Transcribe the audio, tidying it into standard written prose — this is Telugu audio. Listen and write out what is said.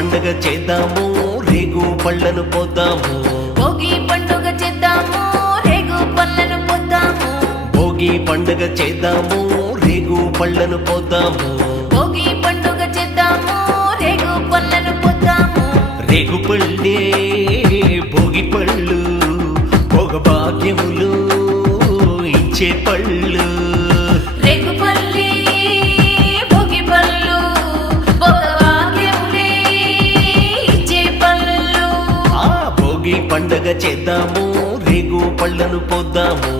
పండుగ చేద్దాము రేగు పళ్ళను పోద్దాము భోగి పండుగ చేద్దాము రేగు పళ్ళను పోద్దాము భోగి పండుగ చేద్దాము రేగు పళ్ళను పోద్దాము భోగి పండుగ చేద్దాము రేగు పళ్ళను పోద్దాము రేగు పళ్ళే భోగి పళ్ళు భోగ భాగ్యములు ఇచ్చే పళ్ళు రేగు పళ్ళే భోగి పళ్ళు భోగభాగ్యములే ఇచ్చే పళ్ళు ఆ భోగి పండుగ చేద్దాము రేగు పళ్ళను పోద్దాము